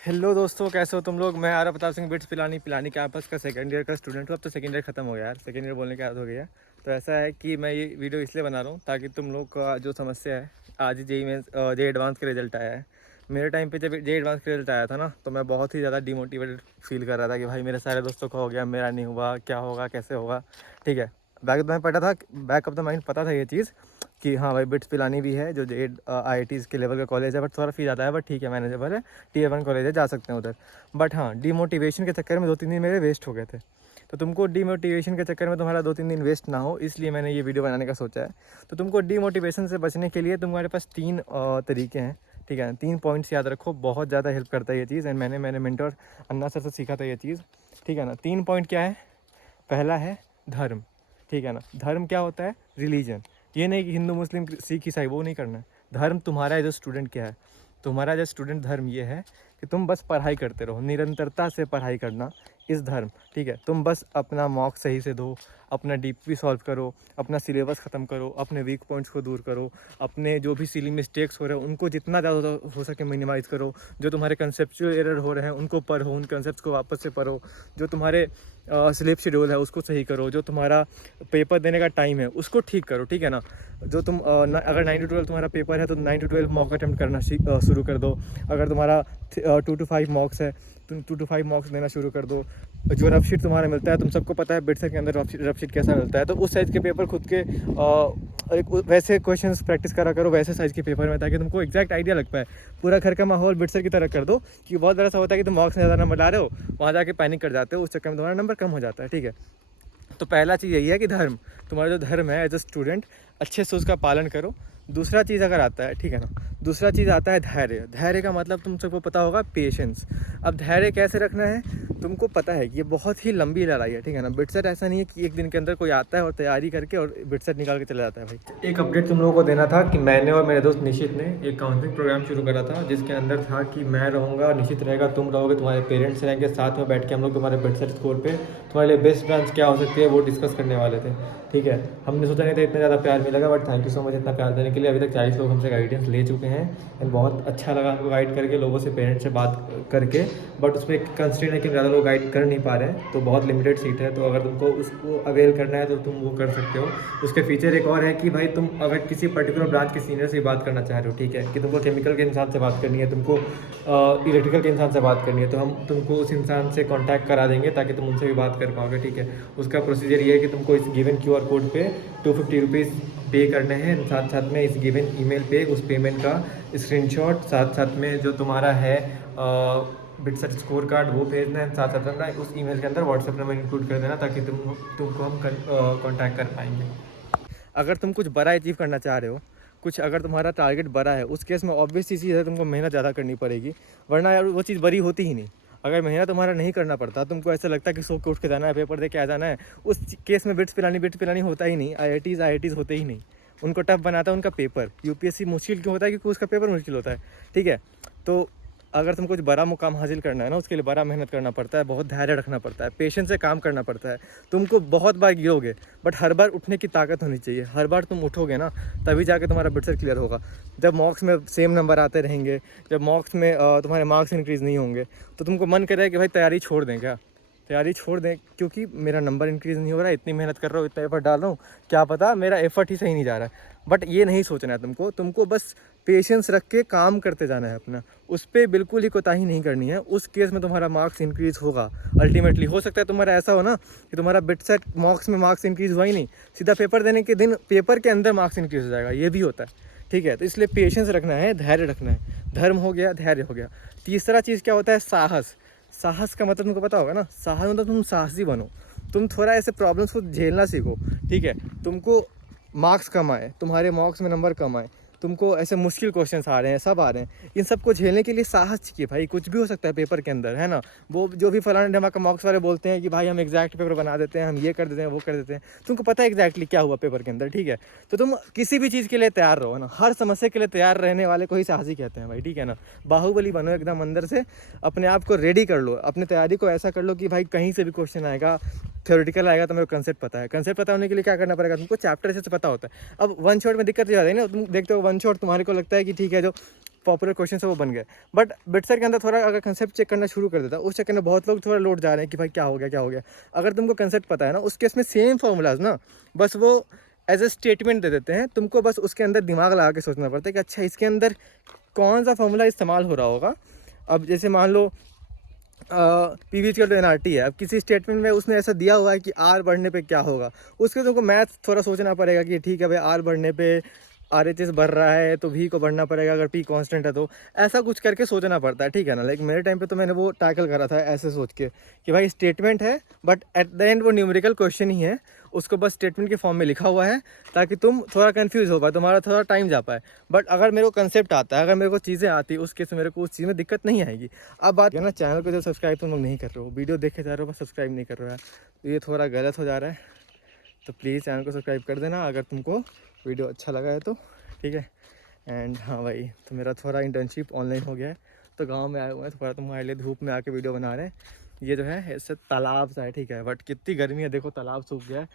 Hello दोस्तों, कैसे हो तुम लोग। मैं आरव प्रताप सिंह बिट्स पिलानी कैंपस का सेकंड ईयर का स्टूडेंट हूँ। अब तो सेकंड ईयर खत्म हो गया यार, सेकंड ईयर बोलने की आदत हो गई है। तो ऐसा है कि मैं ये वीडियो इसलिए बना रहा हूँ ताकि तुम लोग का जो समस्या है, आज ही जेई में जे एडवांस का रिजल्ट आया है। मेरे टाइम पे जब जे एडवांस का रिजल्ट आया था ना, तो मैं बहुत ही ज़्यादा डिमोटिवेटेड फील कर रहा था कि भाई मेरे सारे दोस्तों का हो गया, मेरा नहीं हुआ, क्या होगा, कैसे होगा। ठीक है, बैक ऑफ द पता था, बैक ऑफ द माइंड पता था ये चीज़ कि हाँ भाई बिट्स पिलानी भी है जो जे IITs के लेवल का कॉलेज है, बट थोड़ा फीस ज़्यादा है, बट ठीक है मैनेजेबल है। Tier 1 कॉलेज है, जा सकते हैं उधर। बट हाँ, डीमोटिवेशन के चक्कर में 2-3 दिन मेरे वेस्ट हो गए थे। तो तुमको डीमोटिवेशन के चक्कर में तुम्हारा 2-3 दिन वेस्ट ना हो, इसलिए मैंने ये वीडियो बनाने का सोचा है। तो तुमको डीमोटिवेशन से बचने के लिए तुम्हारे पास 3 तरीके हैं। ठीक है, 3 पॉइंट्स याद रखो, बहुत ज़्यादा हेल्प करता है ये चीज़। एंड मैंने मेरे मेंटर अन्ना सर से सीखा था ये चीज़। ठीक है ना। 3 पॉइंट क्या है। पहला है धर्म। ठीक है ना। धर्म क्या होता है? रिलीजन। ये नहीं कि हिंदू मुस्लिम सिख ईसाई, वो नहीं करना है। धर्म तुम्हारा एज अ स्टूडेंट क्या है? तुम्हारा एज अ स्टूडेंट धर्म ये है कि तुम बस पढ़ाई करते रहो, निरंतरता से पढ़ाई करना इस धर्म। ठीक है, तुम बस अपना मॉक सही से दो, अपना डीपी सॉल्व करो, अपना सिलेबस ख़त्म करो, अपने वीक पॉइंट्स को दूर करो, अपने जो भी सिली मिस्टेक्स हो रहे हैं उनको जितना ज़्यादा हो सके मिनिमाइज़ करो। जो तुम्हारे कंसेप्चुअल एरर हो रहे हैं उनको पढ़ो, उन कंसेप्ट को वापस से पढ़ो। जो तुम्हारे स्लीप शेड्यूल है उसको सही करो। जो तुम्हारा पेपर देने का टाइम है उसको ठीक करो। ठीक है ना। जो तुम अगर 9 to 12 तुम्हारा पेपर है तो 9 to 12 मॉक अटैम्प्ट करना शुरू कर दो। अगर तुम्हारा 2 to 5 मॉक्स है, तुम 2 to 5 मॉक्स देना शुरू कर दो। जो रफ शीट तुम्हारा मिलता है, तुम सबको पता है बिट्स के अंदर रफ शीट कैसा मिलता है, तो उस साइज़ के पेपर खुद के वैसे क्वेश्चंस प्रैक्टिस करा करो वैसे साइज़ के पेपर में, ताकि तुमको एग्जैक्ट आइडिया लग पाए। पूरा घर का माहौल बिट्सर की तरह कर दो कि बहुत बड़ा सा होता है कि तुम मॉक्स में ज़्यादा नंबर ला रहे हो, वहाँ जाके पैनिक कर जाते हो, उस चक्कर में तुम्हारा नंबर कम हो जाता है। ठीक है, तो पहला चीज़ यही है कि धर्म, तुम्हारा जो धर्म है एज अ स्टूडेंट, अच्छे से उसका पालन करो। दूसरा चीज़ अगर आता है, ठीक है ना, दूसरा चीज़ आता है धैर्य। धैर्य का मतलब तुम सबको पता होगा, पेशेंस। अब धैर्य कैसे रखना है, तुमको पता है कि ये बहुत ही लंबी लड़ाई है। ठीक है ना। बिटसेट ऐसा नहीं है कि एक दिन के अंदर कोई आता है और तैयारी करके और बिटसेट निकाल के चला जाता है। भाई एक अपडेट तुम लोगों को देना था कि मैंने और मेरे दोस्त निशित ने एक काउंसलिंग प्रोग्राम शुरू करा था, जिसके अंदर था कि मैं रहूँगा, निशित रहेगा, तुम रहोगे, तुम्हारे पेरेंट्स रहेंगे, साथ में बैठ के हम लोग तुम्हारे बिटसेट स्कोर पे तुम्हारे लिए बेस्ट ब्रांच क्या हो सकती है वो डिस्कस करने वाले थे। ठीक है, हमने सोचा नहीं था इतना ज़्यादा प्यार मिलेगा, but thank you so much इतना प्यार देने के लिए। अभी तक 40 लोग हमसे गाइडेंस ले चुके हैं एंड बहुत अच्छा लगा हमको गाइड करके, लोगों से, पेरेंट्स से बात करके। बट उसमें एक कंस्ट्रेंट है कि ज़्यादा लोग गाइड कर नहीं पा रहे हैं, तो बहुत लिमिटेड सीट है। तो अगर तुमको उसको अवेल करना है तो तुम वो कर सकते हो। उसके फीचर एक और है कि भाई तुम अगर किसी पर्टिकुलर ब्रांच के सीनियर से बात करना चाह रहे हो, ठीक है, कि तुमको केमिकल के इंसान से बात करनी है, तुमको इलेक्ट्रिकल के इंसान से बात करनी है, तो हम तुमको उस इंसान से कॉन्टैक्ट करा देंगे ताकि तुम उनसे भी बात कर पाओगे। ठीक है, उसका प्रोसीजर ये है कि तुमको इस गिवन QR कोड पे 250 रुपीज़ पे करने हैं, साथ साथ में इस गिवन ईमेल पे उस पेमेंट का स्क्रीनशॉट, साथ साथ में जो तुम्हारा है बिटसेट स्कोर कार्ड वो भेजना है, साथ साथ में उस ईमेल के अंदर व्हाट्सएप नंबर इंक्लूड कर देना ताकि तुमको हम कांटेक्ट कर पाएंगे। अगर तुम कुछ बड़ा अचीव करना चाह रहे हो, कुछ अगर तुम्हारा टारगेट बड़ा है, उस केस में ऑब्वियस चीज़ है तुमको मेहनत ज़्यादा करनी पड़ेगी, वरना यार वो चीज़ बड़ी होती ही नहीं। अगर मेहनत तुम्हारा नहीं करना पड़ता, तुमको ऐसा लगता है कि सो के उठ के जाना है, पेपर दे के आ जाना है, उस केस में बिट्स पिलानी होता ही नहीं। IITs होते ही नहीं। उनको टफ बनाता है उनका पेपर। UPSC मुश्किल क्यों होता है? क्योंकि उसका पेपर मुश्किल होता है। ठीक है, तो अगर तुमको कुछ बड़ा मुकाम हासिल करना है ना, उसके लिए बड़ा मेहनत करना पड़ता है, बहुत धैर्य रखना पड़ता है, पेशेंस से काम करना पड़ता है। तुमको बहुत बार गिरोगे, बट हर बार उठने की ताकत होनी चाहिए। हर बार तुम उठोगे ना, तभी जाके तुम्हारा बिटसेट क्लियर होगा। जब मॉक्स में सेम नंबर आते रहेंगे, जब मॉक्स में तुम्हारे मार्क्स इंक्रीज़ नहीं होंगे, तो तुमको मन करेगा कि भाई तैयारी छोड़ दें क्या, तैयारी छोड़ दें, क्योंकि मेरा नंबर इंक्रीज़ नहीं हो रहा है, इतनी मेहनत कर रहा हूँ, इतना एफर्ट डाल रहा हूँ, क्या पता मेरा एफर्ट ही सही नहीं जा रहा है। बट ये नहीं सोचना है तुमको बस पेशेंस रख के काम करते जाना है अपना, उस पर बिल्कुल ही कोताही नहीं करनी है। उस केस में तुम्हारा मार्क्स इंक्रीज़ होगा अल्टीमेटली। हो सकता है तुम्हारा ऐसा हो ना कि तुम्हारा बिटसेट मॉक्स में मार्क्स इंक्रीज़ हुआ ही नहीं, सीधा पेपर देने के दिन पेपर के अंदर मार्क्स इंक्रीज़ हो जाएगा, ये भी होता है। ठीक है, तो इसलिए पेशेंस रखना है, धैर्य रखना है। धर्म हो गया, धैर्य हो गया। तीसरा चीज़ क्या होता है? साहस। साहस का मतलब तुमको पता होगा ना, साहस मतलब तुम साहसी बनो, तुम थोड़ा ऐसे प्रॉब्लम्स को झेलना सीखो। ठीक है, तुमको मार्क्स कम आए, तुम्हारे मार्क्स में नंबर कम आए, तुमको ऐसे मुश्किल क्वेश्चंस आ रहे हैं, सब आ रहे हैं, इन सबको झेलने के लिए साहस चाहिए भाई। कुछ भी हो सकता है पेपर के अंदर, है ना। वो जो भी फलाना ढमाका मॉक्स वाले बोलते हैं कि भाई हम एग्जैक्ट पेपर बना देते हैं, हम ये कर देते हैं, वो कर देते हैं, तुमको पता है एग्जैक्टली क्या हुआ पेपर के अंदर। ठीक है, तो तुम किसी भी चीज़ के लिए तैयार रहो ना, हर समस्या के लिए तैयार रहने वाले को ही साहसी कहते हैं भाई। ठीक है ना, बाहुबली बनो एकदम अंदर से, अपने आप को रेडी कर लो, अपनी तैयारी को ऐसा कर लो कि भाई कहीं से भी क्वेश्चन आएगा, थ्योरेटिकल आएगा तो मेरे को कंसेप्ट पता है। कंसेप्ट पता होने के लिए क्या करना पड़ेगा तुमको? चैप्टर से पता होता है। अब वन शॉट में दिक्कत ये आ रही है ना, तुम देखते हो वन शॉट तुम्हारे को लगता है कि ठीक है, जो पॉपुलर क्वेश्चन है वो बन गए। बट बिटसेट के अंदर थोड़ा अगर कंसेप्ट चेक करना शुरू कर देता, उस चक्कर में बहुत लोग थोड़ा लौट जा रहे हैं कि भाई क्या हो गया क्या हो गया। अगर तुमको कंसेप्ट पता है ना, उस केस में सेम फार्मूलाज ना बस वो एज ए स्टेटमेंट दे देते हैं, तुमको बस उसके अंदर दिमाग लगा के सोचना पड़ता है कि अच्छा इसके अंदर कौन सा फार्मूला इस्तेमाल हो रहा होगा। अब जैसे मान लो पी का एन आर टी है, अब किसी स्टेटमेंट में उसने ऐसा दिया हुआ है कि आर बढ़ने पे क्या होगा, उसके तुमको मैथ थोड़ा सोचना पड़ेगा कि ठीक है भाई आर बढ़ने पे आर एच एस बढ़ रहा है तो वी को बढ़ना पड़ेगा, अगर पी कांस्टेंट है तो ऐसा कुछ करके सोचना पड़ता है, ठीक है ना। लाइक मेरे टाइम पे तो मैंने वो टैकल करा था ऐसे सोच के कि भाई स्टेटमेंट है बट एट द एंड वो न्यूमेरिकल क्वेश्चन ही है, उसको बस स्टेटमेंट के फॉर्म में लिखा हुआ है ताकि तुम थोड़ा कन्फ्यूज़ हो पाए, तुम्हारा थोड़ा टाइम जा पाए। बट अगर मेरे को कंसेप्ट आता है, अगर मेरे को चीज़ें आती है, उस केस में मेरे को उस चीज़ में दिक्कत नहीं आएगी। अब बात है ना, चैनल को जो सब्सक्राइब तुम लोग नहीं कर रहे हो, वीडियो देखे जा रहे हो बस सब्सक्राइब नहीं कर रहे हो यार, तो ये थोड़ा गलत हो जा रहा है। तो प्लीज़ चैनल को सब्सक्राइब कर देना अगर तुमको वीडियो अच्छा लगा है तो, ठीक है। एंड हाँ भाई, तो मेरा थोड़ा इंटर्नशिप ऑनलाइन हो गया है, तो गांव में आए हुए हैं, थोड़ा तुम्हारे लिए धूप में आके वीडियो बना रहे हैं। ये जो है ऐसे तालाब सा है, ठीक है, बट कितनी गर्मी है देखो, तालाब सूख गया है।